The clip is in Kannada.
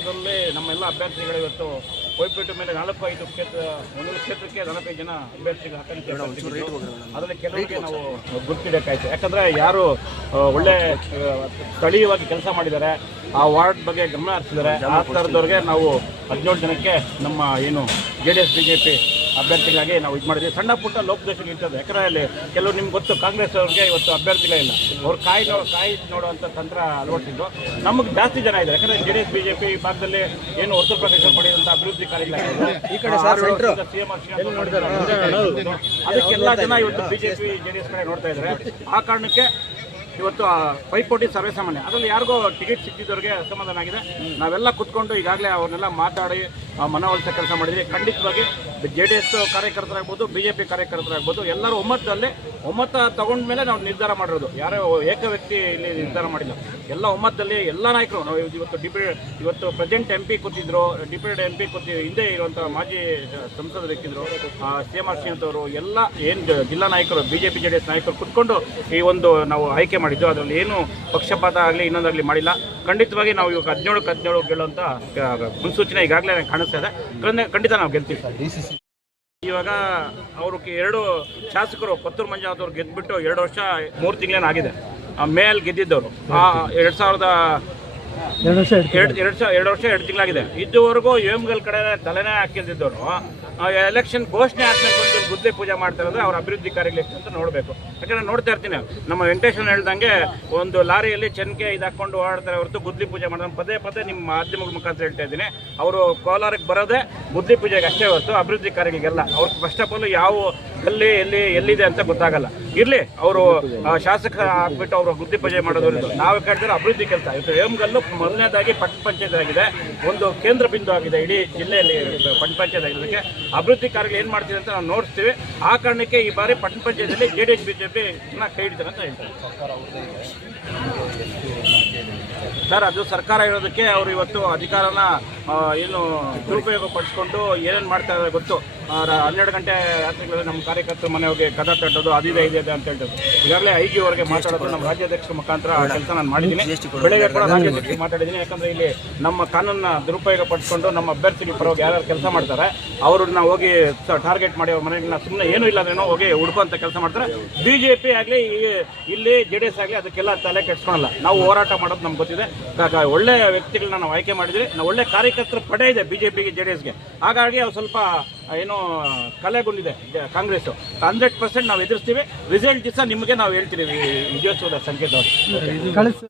ವಿಧಾನಸೌಧದಲ್ಲಿ ನಮ್ಮೆಲ್ಲ ಅಭ್ಯರ್ಥಿಗಳು ಇವತ್ತು ವೈಪೀಟು ಮೇಲೆ ನಾಲ್ಕು ಐದು ಕ್ಷೇತ್ರ ಒಂದೊಂದು ಕ್ಷೇತ್ರಕ್ಕೆ ನಾಲ್ಕೈದು ಜನ ಅಭ್ಯರ್ಥಿಗಳು ಹಾಕಲಿಕ್ಕೆ ಅದರಲ್ಲಿ ಕೆಲವರಿಗೆ ನಾವು ಗುರ್ತಿಡಕ್ಕಾಯ್ತು. ಯಾಕಂದ್ರೆ ಯಾರು ಒಳ್ಳೆ ಸ್ಥಳೀಯವಾಗಿ ಕೆಲಸ ಮಾಡಿದ್ದಾರೆ ಆ ವಾರ್ಡ್ ಬಗ್ಗೆ ಗಮನ ಹರಿಸಿದ್ದಾರೆ. ಆ ಥರದವ್ರಿಗೆ ನಾವು ಹದಿನೇಳು ಜನಕ್ಕೆ ನಮ್ಮ ಏನು J D S B J P ಅಭ್ಯರ್ಥಿಗಳಾಗಿ ನಾವು ಇದು ಮಾಡಿದ್ವಿ. ಸಣ್ಣ ಪುಟ್ಟ ನಿಂತದ್ದು. ಯಾಕಂದ್ರೆ ಅಲ್ಲಿ ಕೆಲವರು ನಿಮ್ಗೆ ಗೊತ್ತು ಕಾಂಗ್ರೆಸ್ ಅವ್ರಿಗೆ ಇವತ್ತು ಅಭ್ಯರ್ಥಿಗಳೇ ಇಲ್ಲ. ಅವ್ರು ಕಾಯಿ ನೋ ಕಾಯಿ ನೋಡುವಂಥ ತಂತ್ರ ಅಳವಡಿಸಿದ್ದು. ನಮಗೆ ಜಾಸ್ತಿ ಜನ ಇದ್ದಾರೆ. ಯಾಕಂದ್ರೆ ಜೆ ಡಿ ಎಸ್ ಬಿಜೆಪಿ ಭಾಗದಲ್ಲಿ ಏನು ಉತ್ತರ ಪ್ರದೇಶ ಪಡೆಯುವಂಥ ಅಭಿವೃದ್ಧಿ ಕಾರ್ಯಗಳಾಗಿದೆ ಅದಕ್ಕೆಲ್ಲ ಜನ ಇವತ್ತು ಬಿಜೆಪಿ ಜೆ ಡಿ ಎಸ್ ಕಡೆ ನೋಡ್ತಾ ಇದ್ದಾರೆ. ಆ ಕಾರಣಕ್ಕೆ ಇವತ್ತು ಪೈಪೋಟಿ ಸರ್ವೇ ಸಾಮಾನ್ಯ. ಅದರಲ್ಲಿ ಯಾರಿಗೋ ಟಿಕೆಟ್ ಸಿಕ್ಕಿದವ್ರಿಗೆ ಅಸಮಾಧಾನ ಆಗಿದೆ. ನಾವೆಲ್ಲ ಕುತ್ಕೊಂಡು ಈಗಾಗಲೇ ಅವ್ರನ್ನೆಲ್ಲ ಮಾತಾಡಿ ಮನವೊಲಿಸೋ ಕೆಲಸ ಮಾಡಿದ್ವಿ. ಖಂಡಿತವಾಗಿ ಜೆ ಡಿ ಎಸ್ ಕಾರ್ಯಕರ್ತರಾಗ್ಬೋದು ಬಿ ಜೆ ಪಿ ಕಾರ್ಯಕರ್ತರಾಗ್ಬೋದು, ಎಲ್ಲರೂ ಒಮ್ಮತದಲ್ಲಿ ಒಮ್ಮತ ತಗೊಂಡ್ಮೇಲೆ ನಾವು ನಿರ್ಧಾರ ಮಾಡಿರೋದು. ಯಾರೋ ಏಕ ವ್ಯಕ್ತಿ ಇಲ್ಲಿ ನಿರ್ಧಾರ ಮಾಡಿಲ್ಲ. ಎಲ್ಲ ಒಮ್ಮತದಲ್ಲಿ ಎಲ್ಲ ನಾಯಕರು, ನಾವು ಇವತ್ತು ಡಿಪಿ ಇವತ್ತು ಪ್ರೆಸೆಂಟ್ ಎಂ ಪಿ ಕೂತಿದ್ರು ಡಿಪ್ಯೂಟೆಡ್ ಎಂ ಪಿ ಕೂತಿ ಹಿಂದೆ ಇರುವಂಥ ಮಾಜಿ ಸಂಸದರು ಇಕ್ಕಿದ್ರು ಸಿ ಎಂ ಆರ್ ಅವರು, ಎಲ್ಲ ಏನು ಜಿಲ್ಲಾ ನಾಯಕರು B J P J D S ನಾಯಕರು ಕುತ್ಕೊಂಡು ಈ ಒಂದು ನಾವು ಆಯ್ಕೆ ಮಾಡಿದ್ದು. ಅದರಲ್ಲಿ ಏನು ಪಕ್ಷಪಾತ ಆಗಲಿ ಇನ್ನೊಂದಾಗಲಿ ಮಾಡಿಲ್ಲ. ಖಂಡಿತವಾಗಿ ನಾವು ಇವಾಗ ಹದಿನೇಳು ಹದಿನೇಳು ಗೆಲ್ಲುವಂಥ ಮುನ್ಸೂಚನೆ ಈಗಾಗಲೇ ಕಾಣಿಸ್ತಾ ಇದೆ. ಖಂಡ- ಖಂಡಿತ ನಾವು ಗೆಲ್ತೀವಿ. ಇವಾಗ ಅವರು ಎರಡು ಶಾಸಕರು ಕೊತ್ತೂರು ಮಂಜುನಾಥ್ ಅವ್ರು ಗೆದ್ದುಬಿಟ್ಟು ಎರಡು ವರ್ಷ ಮೂರು ತಿಂಗಳೇನಾಗಿದೆ. ಆ, ಮೇಲ್ ಗೆದ್ದಿದ್ದವರು. ಆ ಎರಡು ಸಾವಿರದ ಎರಡು ವರ್ಷ ಎರಡು ಎರಡು ಸಾವಿರ ಎರಡು ವರ್ಷ, ಎರಡು ತಿಂಗಳಾಗಿದೆ. ಇದುವರೆಗೂ ಯೋಮ್ಗಲ್ ಕಡೆ ತಲೆನೇ ಹಾಕಿದ್ದವರು ಎಲೆಕ್ಷನ್ ಘೋಷಣೆ ಆದ್ಮೇಲೆ ಬಂದು ಗುದ್ದೆ ಪೂಜೆ ಮಾಡ್ತಾರೆ ಅಂದ್ರೆ ಅವ್ರ ಅಭಿವೃದ್ಧಿ ಕಾರ್ಯಗಳು ಎಷ್ಟು ಅಂತ ನೋಡಬೇಕು. ಯಾಕಂದ್ರೆ ನೋಡ್ತಾ ಇರ್ತೀನಿ, ನಮ್ಮ ವೆಂಕಟೇಶ್ವರ ಹೇಳ್ದಂಗೆ ಒಂದು ಲಾರಿಯಲ್ಲಿ ಚೆನ್ಕೆ ಇದು ಹಾಕೊಂಡು ಓಡಾಡ್ತಾರೆ ಹೊರತು ಗುದ್ಲಿ ಪೂಜೆ ಮಾಡೋದು. ಪದೇ ಪದೇ ನಿಮ್ಮ ಮಾಧ್ಯಮಗಳ ಮುಖಾಂತರ ಹೇಳ್ತಾ ಇದ್ದೀನಿ, ಅವರು ಕೋಲಾರಕ್ಕೆ ಬರೋದೇ ಗುದ್ಲಿ ಪೂಜೆಗೆ ಅಷ್ಟೇ ಹೊರತು ಅಭಿವೃದ್ಧಿ ಕಾರ್ಯಗಳಿಗೆಲ್ಲ. ಅವ್ರಿಗೆ ಫಸ್ಟ್ ಆಫ್ ಆಲ್ ಯಾವ ಎಲ್ಲಿ ಎಲ್ಲಿ, ಎಲ್ಲಿದೆ ಅಂತ ಗೊತ್ತಾಗಲ್ಲ. ಇರ್ಲಿ, ಅವರು ಶಾಸಕ ಆಗ್ಬಿಟ್ಟು ಅವರು ಗುದ್ದಿ ಪೂಜೆ ಮಾಡೋದು ನಾವು ಕೇಳ್ತಾರೆ ಅಭಿವೃದ್ಧಿ ಕೆಲಸ. ಇವತ್ತು ಹೇಮಗಲ್ಲು ಮೊದಲನೇದಾಗಿ ಪಟ್ಟಣ ಪಂಚಾಯತ್ ಆಗಿದೆ. ಒಂದು ಕೇಂದ್ರ ಬಿಂದು ಆಗಿದೆ. ಇಡೀ ಜಿಲ್ಲೆಯಲ್ಲಿ ಪಟ್ಟಣ ಪಂಚಾಯತ್ ಆಗಿರೋದಕ್ಕೆ ಅಭಿವೃದ್ಧಿ ಕಾರ್ಯಗಳು ಏನು ಮಾಡ್ತೀವಿ ಅಂತ ನಾವು ನೋಡ್ತೀವಿ. ಆ ಕಾರಣಕ್ಕೆ ಈ ಬಾರಿ ಪಟ್ಟಣ ಪಂಚಾಯತಲ್ಲಿ J D S B J P ಕೈ ಹಿಡಿತಾರೆ ಅಂತ ಹೇಳ್ತಾರೆ. ಸರ್, ಅದು ಸರ್ಕಾರ ಇರೋದಕ್ಕೆ ಅವರು ಇವತ್ತು ಅಧಿಕಾರನ ಏನು ದುರುಪಯೋಗ ಪಡಿಸ್ಕೊಂಡು ಏನೇನು ಮಾಡ್ತಾ ಇದ್ದಾರೆ ಗೊತ್ತು? ಹನ್ನೆರಡು ಗಂಟೆ ರಾತ್ರಿಗಳಲ್ಲಿ ನಮ್ಮ ಕಾರ್ಯಕರ್ತರ ಹೋಗಿ ಕದ ತಟ್ಟೋದು ಅದಿದೆ ಇದೆ ಅಂತ ಹೇಳ್ತಾರೆ. ಈಗಾಗಲೇ ಐ ಜಿ ಅವರಿಗೆ ಮಾತಾಡೋದು ನಮ್ಮ ರಾಜ್ಯಾಧ್ಯಕ್ಷರ ಮುಖಾಂತರ ಆ ಕೆಲಸ ನಾನು ಮಾಡಿದ್ದೀನಿ. ಬೆಳಗ್ಗೆ ಕೂಡ ರಾಜ್ಯಾಧ್ಯಕ್ಷರಿಗೆ ಮಾತಾಡಿದ್ದೀನಿ. ಯಾಕಂದ್ರೆ ಇಲ್ಲಿ ನಮ್ಮ ಕಾನೂನನ್ನ ದುರುಪಯೋಗ ಪಡಿಸ್ಕೊಂಡು ನಮ್ಮ ಅಭ್ಯರ್ಥಿಗಳ ಪರವಾಗಿ ಯಾರ್ಯಾರು ಕೆಲಸ ಮಾಡ್ತಾರೆ ಅವ್ರನ್ನ ಹೋಗಿ ಟಾರ್ಗೆಟ್ ಮಾಡಿ ಅವ್ರ ಮನೆಗಳನ್ನ ಸುಮ್ಮನೆ ಏನೂ ಇಲ್ಲದೇನೋ ಹೋಗಿ ಹುಡ್ಕೋಂತ ಕೆಲಸ ಮಾಡ್ತಾರೆ. ಬಿ ಜೆ ಪಿ ಆಗಲಿ ಇಲ್ಲಿ ಜೆ ಡಿ ಎಸ್ ಆಗಲಿ ಅದಕ್ಕೆಲ್ಲ ತಲೆ ಕೆಡ್ಸ್ಕೊಳಲ್ಲ. ನಾವು ಹೋರಾಟ ಮಾಡೋದು ನಮ್ಗೆ ಗೊತ್ತಿದೆ. ಒಳ್ಳೆ ವ್ಯಕ್ತಿಗಳನ್ನ ನಾವು ಆಯ್ಕೆ ಮಾಡಿದ್ವಿ. ನಾವು ಒಳ್ಳೆ ಕಾರ್ಯಕರ್ತರ ಪಡೆ ಇದೆ ಬಿ ಜೆ ಪಿಗೆ ಜೆ ಡಿ ಎಸ್ಗೆ ಹಾಗಾಗಿ ಅವ್ರು ಸ್ವಲ್ಪ ಏನು ಕಲೆಗೊಂಡಿದೆ ಕಾಂಗ್ರೆಸ್ ಕಾಂಗ್ರೆಸ್ಸು ಹಂಡ್ರೆಡ್ ಪರ್ಸೆಂಟ್ ನಾವು ಎದುರಿಸ್ತೀವಿ ರಿಸಲ್ಟ್ ದಿವಸ ನಿಮಗೆ ನಾವು ಹೇಳ್ತೀವಿ ವಿಜಯೋತ್ಸವದ ಸಂಕೇತವಾಗಿ